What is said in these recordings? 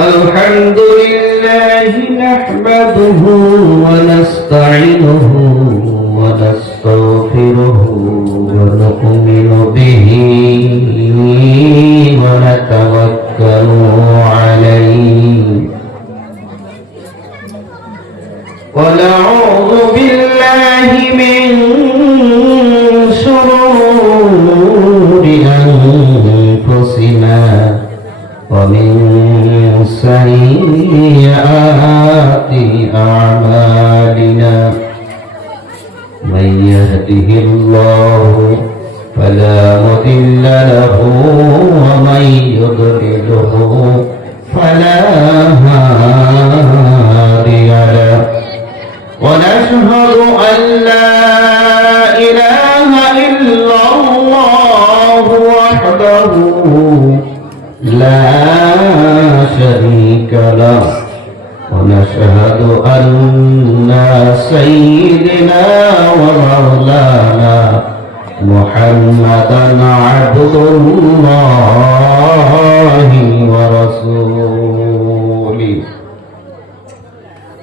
الحمد لله نحمده ونستعينه ونستغفره ونؤمن به ونتوكل عليه ونعوذ بالله من شرور أنفسنا ومن سيئات أعمالنا من يهده الله فلا مضل له ومن يضلله فلا هادي له ونشهد أن لا إله إلا الله وحده لا شريك له ونشهد أن سيدنا ومولانا محمدا عبد الله ورسوله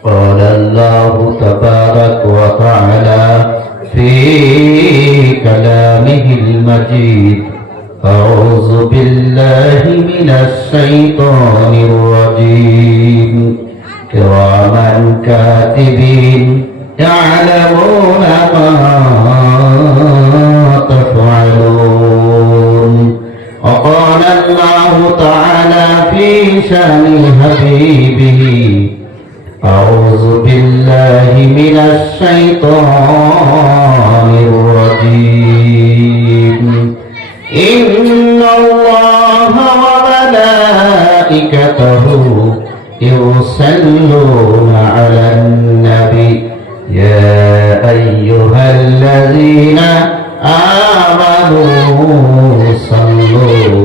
قال الله تبارك وتعالى في كلامه المجيد أعوذ بالله من الشيطان الرجيم كراما كاتبين يعلمون ما تفعلون وقال الله تعالى في شأن حبيبه أعوذ بالله من الشيطان الرجيم إن الله وملائكته يصلون على النبي يا أيها الذين آمنوا صلوا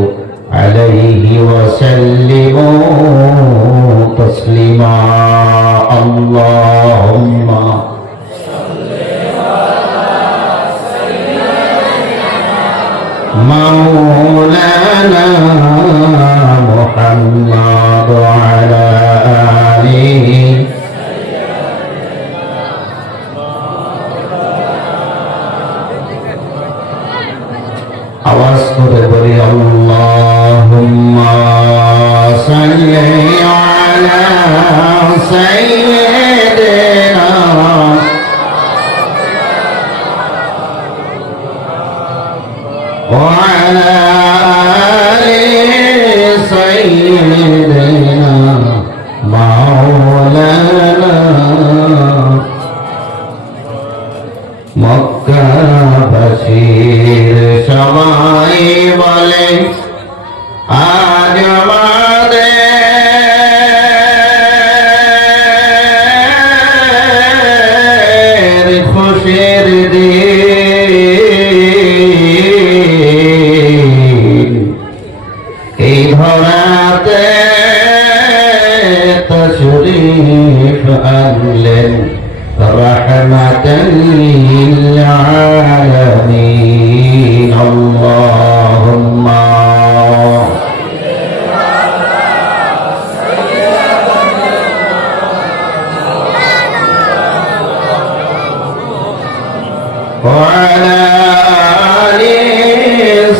عليه وسلموا تسليما اللهم مولانا محمد وعلى آله আওয়াজ করে বলি আল্লাহুম্মা সাল্লি আলা সাইয়্যিদিনা وعلى آل سيدنا مولانا মক্কাবাসীর সবাই বলে আজ আমাদের খুশির দিন এই ধরাতে তশরীফ আনলেন রহমাতাল লিল আলামিন আল্লাহুম্মা وعلى آل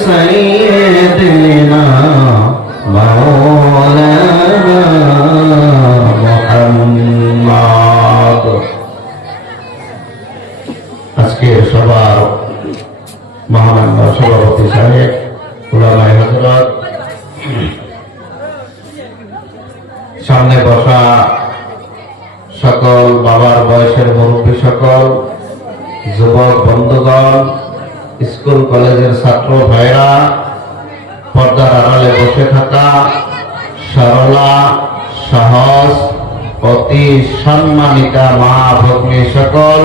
سيدنا مولانا محمد আজকে সবার মহামান্য সভাপতি সাহেব উলামায়ে হযরত সামনে বসা সকল বাবার বয়সের মুরব্বী সকল যুবক বন্ধুগণ স্কুল কলেজের ছাত্র ভাইরা পর্দার আড়ালে বসে থাকা সরলা সহজ অতি সম্মানিতা মা ভগ্নী সকল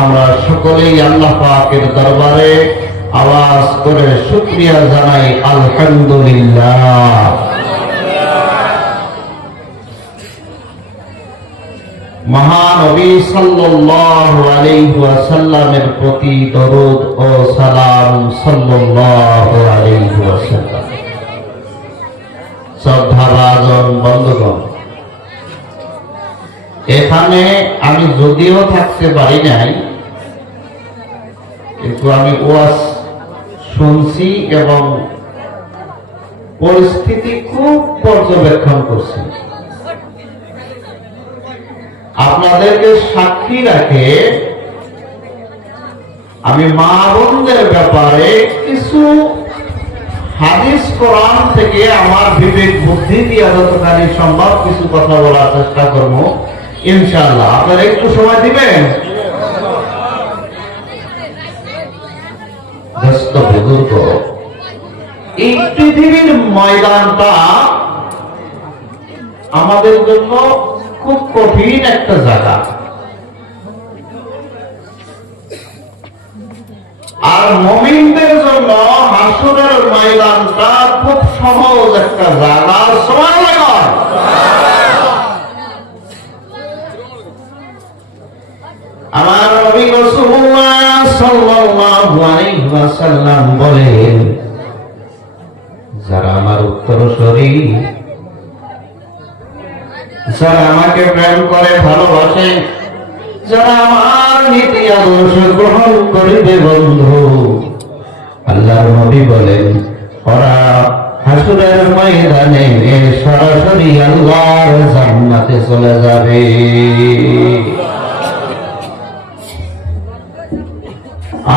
আমরা সকলেই আল্লাহ পাকের দরবারে আওয়াজ করে শুকরিয়া জানাই আলহামদুলিল্লাহ। মহানবী সাল্লাল্লাহু আলাইহি ওয়াসাল্লামের প্রতি দরুদ ও সালাম সাল্লাল্লাহু আলাইহি ওয়াসাল্লাম। শ্রদ্ধাভাজন বন্ধুগণ, এখানে আমি যদিও থাকতে পারি নাই, কিন্তু আমি ওয়াজ শুনছি এবং পরিস্থিতি খুব পর্যবেক্ষণ করছি। আপনাদেরকে সাক্ষী রাখে আমি মা বোনদের ব্যাপারে কিছু হাদিস কোরআন থেকে আমার বিবেক বুদ্ধি দিয়ে যতখানি সম্ভব কিছু কথা বলার চেষ্টা করব ইনশাআল্লাহ। আপনারা একটু সময় দিবেন? ব্যস্ত বুজুর্গ, এই পৃথিবীর ময়দানটা আমাদের জন্য খুব কঠিন একটা জায়গা, আর মুমিনদের জন্য হাসরের ময়দানটা খুব সহজ একটা জায়গা। সুবহানাল্লাহ। আমার নবী রাসূলুল্লাহ সাল্লাল্লাহু আলাইহি ওয়াসাল্লাম বলেন, যারা আমার উত্তরসূরি, যারা আমাকে প্রেম করে ভালোবাসে, যারা আমার নীতি আদর্শ গ্রহণ করিবে বন্ধু, আল্লাহর নবী বলেন ওরা হাসরের ময়দানে সরাসরি আল্লাহর জান্নাতে চলে যাবে।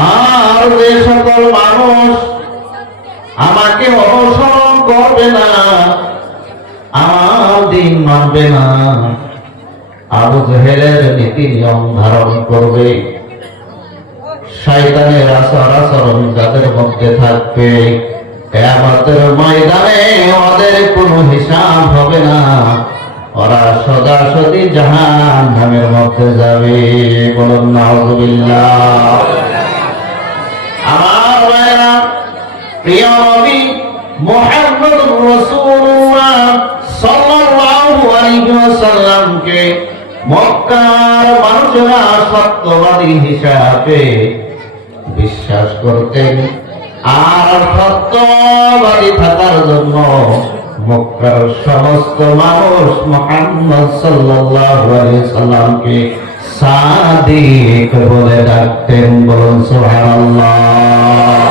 আর যে সকল মানুষ আমাকে অনুসরণ করবে না, আমার দিন মানবে না, আবু জেহেলের নীতি নিয়ম ধারণ করবে, শয়তানের আচরণ যাদের মধ্যে থাকবে, কিয়ামতের ময়দানে ওদের কোনো হিসাব হবে না, ওরা সোজাসুজি জাহান্নামের মধ্যে যাবে। বলুন নাউযুবিল্লাহ। আমার ভাইরা, প্রিয় নবী মুহাম্মদুর রাসূলুল্লাহ সাল্লাল্লাহু আলাইহি ওয়াসাল্লামকে মক্কার মানুষেরা সত্যবাদী হিসাবে বিশ্বাস করতেন, আর সত্যবাদী থাকার জন্য মক্কার সমস্ত মানুষ মুহাম্মদ সাল্লাল্লাহু আলাইহি ওয়াসাল্লামকে সাদিক বলে ডাকতেন। বলুন সুবহানাল্লাহ।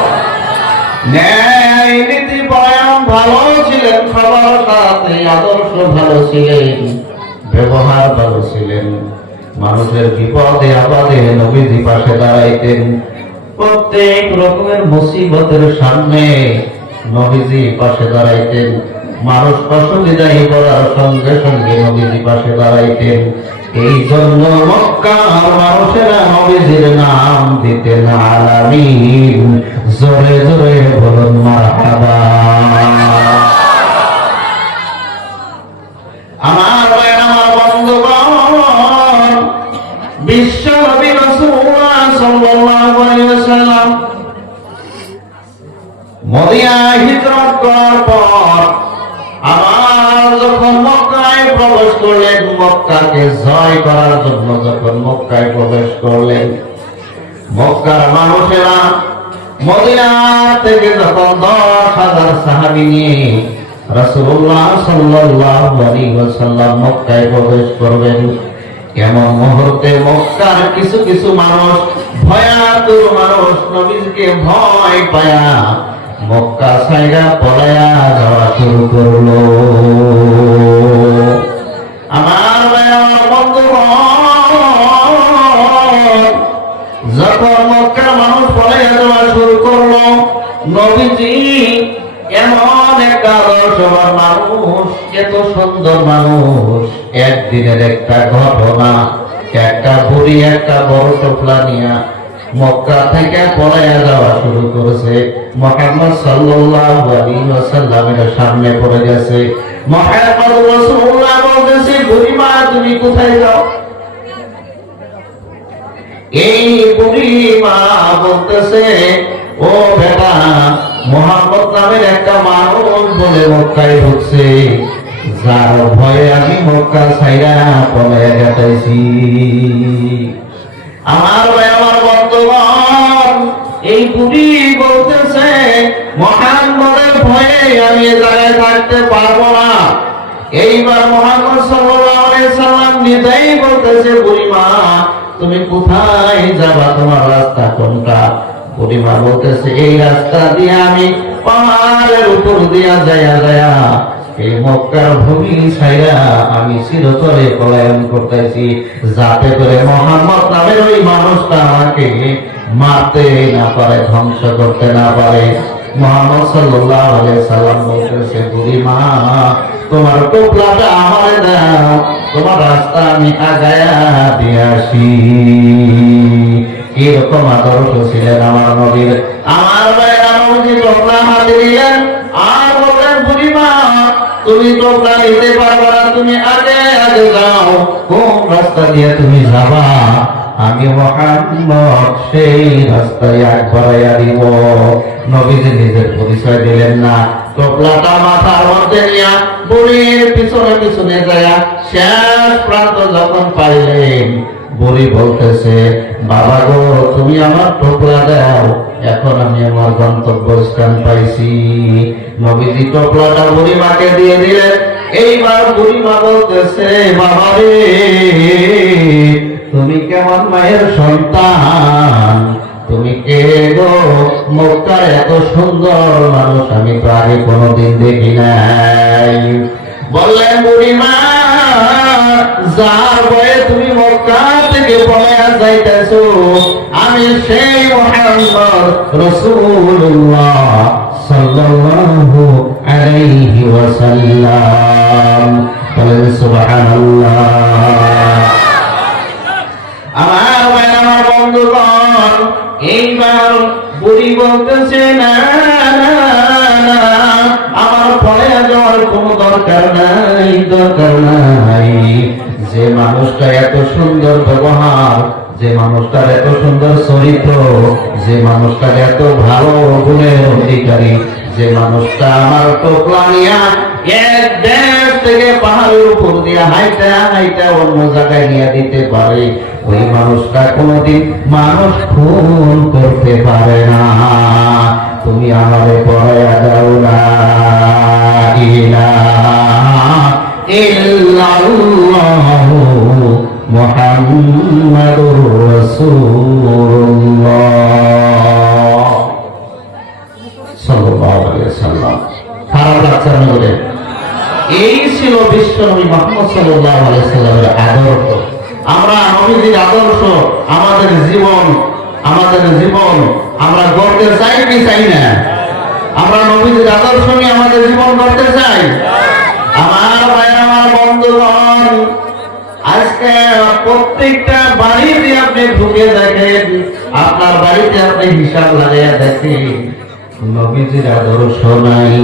ন্যায় নীতি পরায়ণ ভালো ছিলেন, সবার সাথে আদর্শ ভালো ছিলেন, ব্যবহার ভালো ছিলেন, মানুষের বিপদে আপদে নবীজি পাশে দাঁড়াইতেন, প্রত্যেক রকমের মুসিবতের সামনে নবীজি পাশে দাঁড়াইতেন, মানুষ অসুবিধায় পড়ার সঙ্গে সঙ্গে নবীজি পাশে দাঁড়াইতেন। এই জন্য মক্কার মানুষেরা নবীজির নাম দিতেন আলামিন। জোরে জোরে বলুন মারহাবা। আমার বন্ধুগণ, বিশ্ব নবী রাসূলুল্লাহ সাল্লাল্লাহু আলাইহি ওয়াসাল্লাম মদিনা হিজরত করার পর আমার যখন মক্কায় প্রবেশ করলেন, মক্কাকে জয় করার জন্য যখন মক্কায় প্রবেশ করলেন, মক্কার মানুষেরা মদিনা থেকে যখন 10,000 সাহাবী নিয়ে রাসূলুল্লাহ সাল্লাল্লাহু আলাইহি ওয়াসাল্লাম মক্কায় প্রবেশ করবেন, এমন মুহূর্তে মক্কার কিছু কিছু মানুষ, ভয়াতুর মানুষ, নবীকে ভয় পায়া মক্কা ছাইরা পলায়া যাওয়া শুরু করলো। আমার বন্ধুগণ, যখন মক্কার মানুষ পলায়া যাওয়া শুরু করলো, নবীজি এমন একটা আদর্শবান মানুষ, এত সুন্দর মানুষ, একদিনের একটা ঘটনা, একটা বুড়ি একটা বড় টোপলা নিয়ে মক্কা থেকে পলায়া যাওয়া শুরু করেছে। মুহাম্মদ সাল্লাল্লাহু আলাইহি ওয়াসাল্লামের সামনে পড়ে গেছে। মুহাম্মদ রাসূলুল্লাহ বলতেছে, বুড়িমা তুমি কোথায় যাও? এই বুড়িমা বলতেছে, ও বেটা, মুহাম্মদ নামের একটা মানুষ বলে মক্কায় ঢুকছে, যার ভয়ে আমি মক্কা ছাইরা পলায়া গেতেছি। আমার বন্ধুগণ, এই বুড়ি বলতেছে মুহাম্মদের ভয়ে আমি এ জায়গায় থাকতে পারবো না। এইবার মুহাম্মদ সাল্লাল্লাহু আলাইহি সাল্লাম নিজেই বলতেছে বুড়িমা তুমি কোথায় যাবা, তোমার রাস্তা কোনটা? বুড়িমা বলতেছে এই রাস্তা দিয়ে আমি পাহাড়ের উপর দিয়া যায়া এই মক্কার ভূমি ছাইরা আমি চিরতরে পলায়ন করতেছি, যাতে করে মুহাম্মদ নামের ওই মানুষটা আমাকে মারতে না পারে, ধ্বংস করতে না পারে। মুহাম্মদ সাল্লাল্লাহু আলাইহি সাল্লাম বলতেছে বুড়িমা তোমার টোপলাটা আমারে দাও, তোমার রাস্তা আমি আগায়া দিয়ে আসি। এরকম আদর্শ ছিলেন আমার নবীর। আমার ভাইরা নবী টোপলা হাতে দিলেন আর বললেন বুড়িমা তুমি টোপলা নিতে পারবে না, তুমি আগে আগে যাও, কোন রাস্তা দিয়ে তুমি যাবা আমি মুহাম্মদ সেই রাস্তায় আগ বাড়াইয়া দিব। নবীজি নিজের পরিচয় দিলেন না, টোপলাটা মাথার মধ্যে নিয়া বুড়ির পিছনে পিছনে যায় শেষ প্রান্ত যখন পাইলেন বুড়ি বলতেছে বাবা গো তুমি আমার টোপলা দাও, এখন আমি আমার গন্তব্যস্থান পাইছি। নবীজি টোপলাটা বুড়িমাকে দিয়ে দিলেন। এইবার বুড়িমা বলতেছে বাবা রে তুমি কেমন মায়ের সন্তান, তুমি কে গো? মক্কার এত সুন্দর মানুষ আমি তো আগে কোনোদিন দেখি নাই। বললেন বুড়িমা যার ভয়ে তুমি মক্কা থেকে পলায়া যাইতেছো আমি সেই মুহাম্মদ রাসূলুল্লাহ সাল্লাল্লাহু আলাইহি ওয়াসাল্লাম। বলেন সুবহানাল্লাহ। আমার বন্ধুগণ এইবার বুড়ি বলতেছে না আমার পরে যাওয়ার কোন দরকার নাই, দরকার নাই। যে মানুষটা এত সুন্দর ব্যবহার, যে মানুষটার এত সুন্দর চরিত্র, যে মানুষটার এত ভালো গুণের অধিকারী, যে মানুষটা আমার টোপলা নিয়া এক দেশ থেকে পাহাড়ের উপর দিয়ে হাইটা হাইটা অন্য জায়গায় নিয়ে দিতে পারে, ওই মানুষটা কোনোদিন মানুষ খুন করতে পারে না। তুমি আমারে পড়াইয়া দাও না ইলাহা ইল্লাল্লাহু মুহাম্মাদুর রাসূলুল্লাহ সাল্লাল্লাহু আলাইহি ওয়াসাল্লাম। খারাপ লাগছে না বলে? এই ছিল বিশ্বনবী মুহাম্মদ সাল্লাল্লাহু আলাইহি ওয়াসাল্লামের আদর্শ। আমরা নবীজির আদর্শ আমাদের জীবন আমরা গড়তে চাই কি চাই না? আমরা নবীজির আদর্শ নিয়ে আমাদের জীবন গড়তে চাই। আমার ভাই আমার বন্ধুগণ আজকে প্রত্যেকটা বাড়িতে আপনি ঢুকে দেখেন, আপনার বাড়িতে আপনি হিসাব লাগাইয়া দেখেন নবীজির আদর্শ নাই।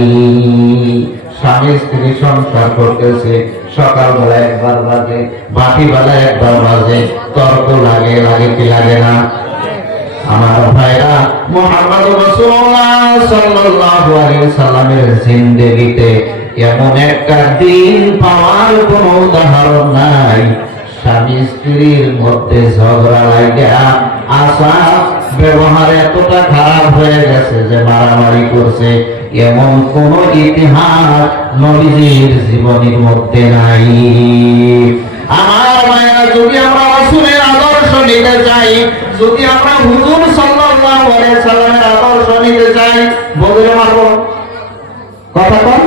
স্বামী স্ত্রী সংসার করতেছে, সকালবেলা একবার বাজে, বাটিবেলা একবার বাজে, তর্ক লাগে কি লাগে না? আমার ভাইরা মুহাম্মদ রাসূলুল্লাহ সাল্লাল্লাহু আলাইহি সাল্লামের জিন্দেগিতে এমন একটা দিন পাওয়ার কোনো উদাহরণ নাই স্বামী স্ত্রীর মধ্যে ঝগড়া লাগা আসা ব্যবহার এতটা খারাপ হয়ে গেছে যে মারামারি করছে, এমন কোন ইতিহাস নবীজির জীবনের মধ্যে নাই। আমার মায়েরা যদি আমরা রাসূলের আদর্শ নিতে চাই, যদি আমরা হুজুর সাল্লাল্লাহু আলাইহি সাল্লামের আদর্শ নিতে চাই, বদরে মারব কথা কম,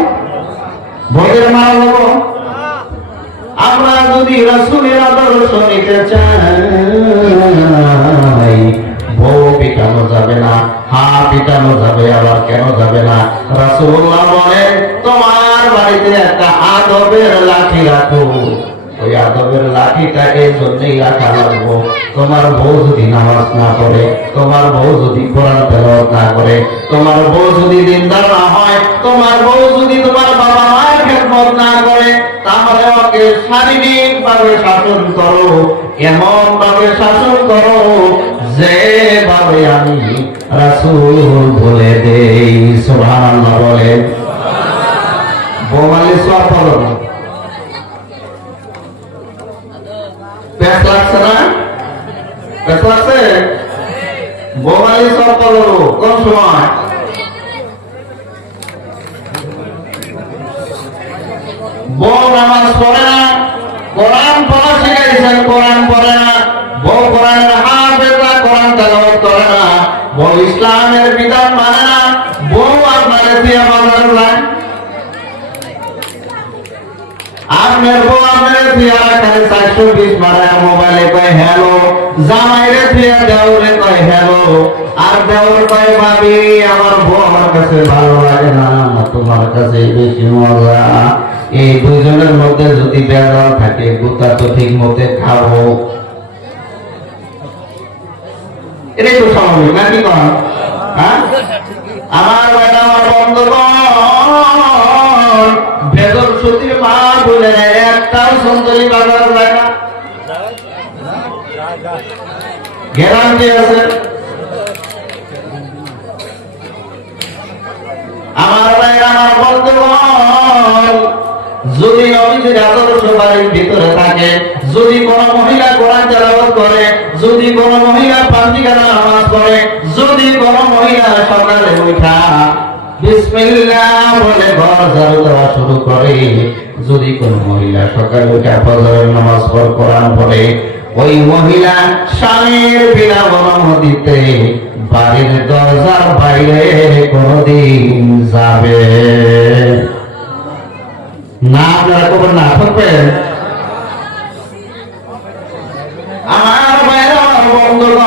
বদরে মারব। আমরা যদি রাসূলের আদর্শ নিতে চাই, বউ পিটানো যাবে না, হা পিটানো যাবে, আবার কেন যাবে না? রাসূলুল্লাহ বলেন তোমার বাড়িতে একটা আদবের লাঠি রাখো, ওই আদবের লাঠিটা এই জন্যই রাখা লাগবো, তোমার বউ যদি নামাজ না পড়ে, তোমার বউ যদি কোরআন তেলাওয়াত না করে, তোমার বউ যদি দিনদার না হয়, তোমার বউ যদি তোমার বাবা মায়ের খেদমত না করে, তাহলে ওকে শারীরিক ভাবে শাসন করো, এমন ভাবে শাসন করো যেভাবে আমি রাসূল বলে দেই। সুবহানাল্লাহ বলেন। বউ মারলে সওয়াব পাবো না? পেট লাগছে না? পেট লাগছে? মোবাইল সব করবো কোন সময়? বউ নামাজ পড়ে না, কোরআন পড়া শিখাইছেন, কোরআন পড়ে না। বউ কোরআনের হাফেজা, কোরআন তেলাওয়াত করে না। বউ ইসলামের বিধান মানে না। বউ আপনাদের দিয়া বাজার যায়, আপনার বউ আপনার দিয়া খালি 420 মারায় মোবাইলে কয় হ্যালো, জামাইরে দিয়া দেওরে কয় হ্যালো, আর দেওর কয় ভাবি আমার বউ আমার কাছে ভালো লাগে না, তোমার কাছে বেশি মজা। এই দুইজনের মধ্যে যদি বেজাল থাকে, গোটা তো ঠিক মতে খাবো। এটাই তো স্বাভাবিক নাকি কন? হ্যাঁ, আমার বেটা আমার বন্ধুগণ, ভেদর সতীর মা বলে একটাও সন্তলি বাজার যায় না, গ্যারান্টি আছে। আমার ভাই আমার বন্ধুগণ, যদি নবীজির আদর্শ বাড়ির ভিতরে থাকে, যদি কোন মহিলা কোরআন তেলাওয়াত করে, যদি কোন মহিলা পাঁচটিখানা নামাজ পড়ে, যদি কোন মহিলা সকালে উঠা বিসমিল্লাহ বলে ঘর ঝাড়ু দেওয়া শুরু করে, যদি কোন মহিলা সকালে উঠা ফজরের নামাজ পড়ে, কোরআন পড়ে, ওই মহিলা স্বামীর বিনা অনুমতিতে বাড়ির দরজার বাইরে কোনদিন যাবে না। আপনারা খবর না থাকবেন। আমার ভাইরা আমার বন্ধুগণ,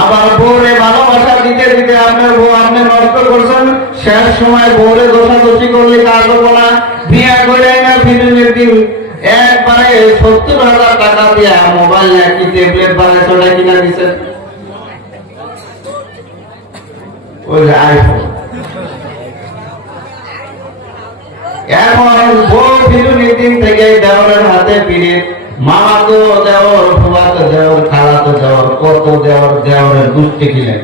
আবার বউরে ভালোবাসা দিতে দিতে আপনার বউ আপনি নষ্ট করছেন। শেষ সময় বউরে দোষাদোষি করলে কাজ হবো না। বিয়া করে না ফিরুনের দিন একবারে 70,000 টাকা দিয়া মোবাইল নাকি ট্যাবলেট বানাইছোটা কিনা দিচ্ছেন, ওই যে আইফোন। এখন বউ ফিরুনির দিন থেকে দেওয়ারের হাতে পিড়ে, মামা তো দেওয়ার, ফুবা তো দেওয়ার, খালা তো দেওয়ার, কত দেওয়ার, দেওয়ারের গোষ্ঠী খিলেন।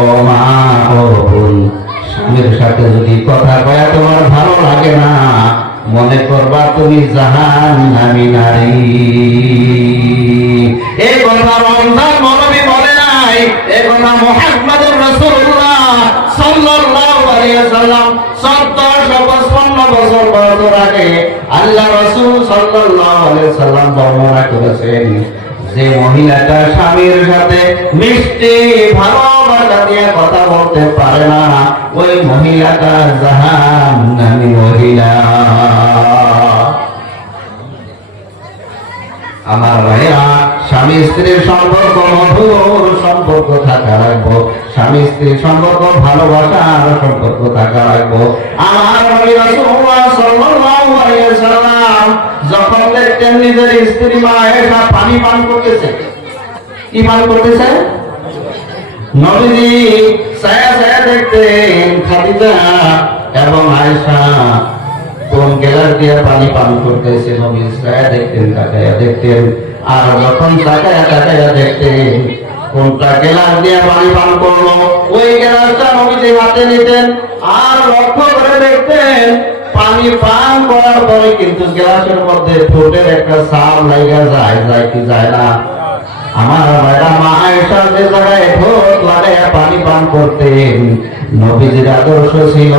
ও মা ও বোন, স্বামীর সাথে যদি কথা কয়া তোমার ভালো লাগে না, মনে করবা তুমি জাহান্নামী নারী। এই কথা রমজান নবী বলে নাই, এই কথা মুহাম্মদুর রাসূলুল্লাহ সাল্লাল্লাহু আলাইহি ওয়াসাল্লাম 1455 বছর বয়সের আগে আল্লাহ রাসূল সাল্লাল্লাহু আলাইহি ওয়াসাল্লাম বর্ণনা করেছেন, যে মহিলাটা স্বামীর সাথে মিষ্টি ভালোবাসা দিয়ে কথা বলতে পারে না, ওই মহিলাটা জাহান্নামী মহিলা। আমার ভাইয়া, স্বামী স্ত্রীর সম্পর্ক মধুর সম্পর্ক থাকা রাখবো, স্বামী স্ত্রীর সম্পর্ক ভালোবাসার সম্পর্ক থাকা রাখবো। আমার নবী রাসূলুল্লাহ সাল্লাল্লাহু আলাইহি ওয়াসাল্লাম যখন দেখতেন নিজের স্ত্রী মা আয়েশা পানি পান করতেছে, কি পান করতেছে, নবীজি ছায়া ছায়া দেখতেন খাদিজা এবং আয়েশা কোন গ্লাস দিয়ে পানি পান করতেছে, নবী ছায়া দেখতেন, তাকায়া দেখতেন। আর যখন তাকায়া তাকায়া দেখতেন কোনটা গ্লাস দিয়ে পানি পান করলো, ওই গ্লাসটা নবীজি হাতে নিতেন আর লক্ষ্য করে দেখতেন পানি পান করার পরে কিন্তু গ্লাসের মধ্যে ঠোঁটের একটা ছাপ লাগা যায়, যায় কি যায় না? আমার ভাইরা, মা আয়েশা যে জায়গায় ঠোঁট লাগাইয়া পানি পান করতেন, নবীজির আদর্শ ছিল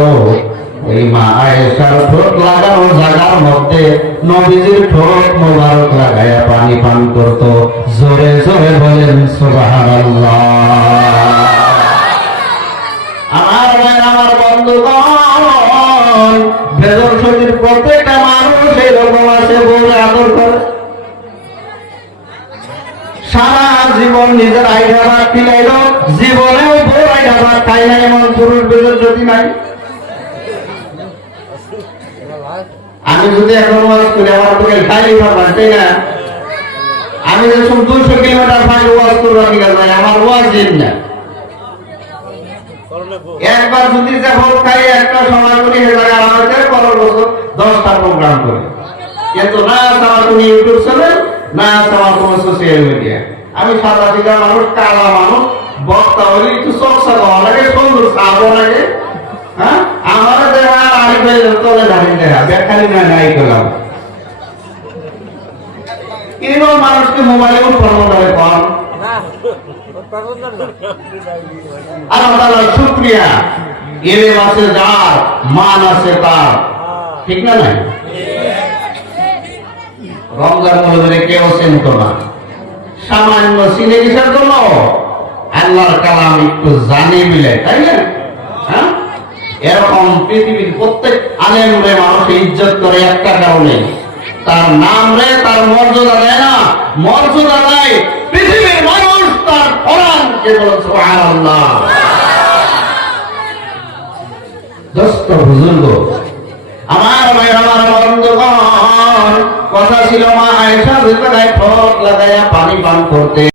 ওই মা আয়েশার ঠোঁট লাগানো জায়গার মধ্যে নবীজির ঠোঁট মোবারক লাগাইয়া পানি পান করত। জোরে জোরে বলেন সুবহানাল্লাহ। আমার ভাইরা আমার বন্ধুগণ, বেদর শরীর প্রত্যেকটা মানুষ এরকম আছে, বউরে আদর করে সারা জীবন নিজের আইডা ভাত খিলাইল, জীবনেও বউ আইডা ভাত খাই না এমন পুরুষ বেদর যদি নাই। আমি যদি এখন ওয়াজ করি আমার তোকে খাইলেই পারবেন, তাই না? আমি যখন 200 কিলোমিটার ফাইল ওয়াজ করবো ঠিক আছে, আমার ওয়াজ দিন না। একবার যদি যখন খাই একটা সময় করি আমাদের পরের বছর 10টা প্রোগ্রাম করি, কিন্তু না আছে আমার কোনো ইউটিউব চ্যানেল, না আছে আমার কোনো সোশ্যাল মিডিয়া। আমি সাদা সিধা মানুষ, কালা মানুষ, বক্তা হলে একটু চর্চা করা লাগে, সুন্দর চাবো লাগে। হ্যাঁ, আমার দেখা আড়ি তলে দাঁড়িয়ে দেখা ব্যাখ্যানি না নাই করলাম। এরকম মানুষকে মোবাইলে উৎপন্ন করে কম আল্লাহ তাআলার শুকরিয়া এলেম আছে যার মান আছে তার ঠিক না নাই রমজান মৌলবীরে কেউ চিনত না সামান্য চিনে কিসের জন্য আল্লাহর কালাম একটু জানি বিলে তাই না হ্যাঁ এরকম পৃথিবীর প্রত্যেক আলেমরে মানুষ ইজ্জত করে একটা কারণে তার নাম রে তার মর্যাদা দেয় না মর্যাদা দেয় পৃথিবীর মানুষ তার কোরআনকে বলে সুবহানাল্লাহ দোস্ত বুজুর্গ আমার ভাইরা আমার বন্ধুগণ কথা ছিল মা আয়েশা ভিতরে ঠোঁট লাগাইয়া পানি পান করতে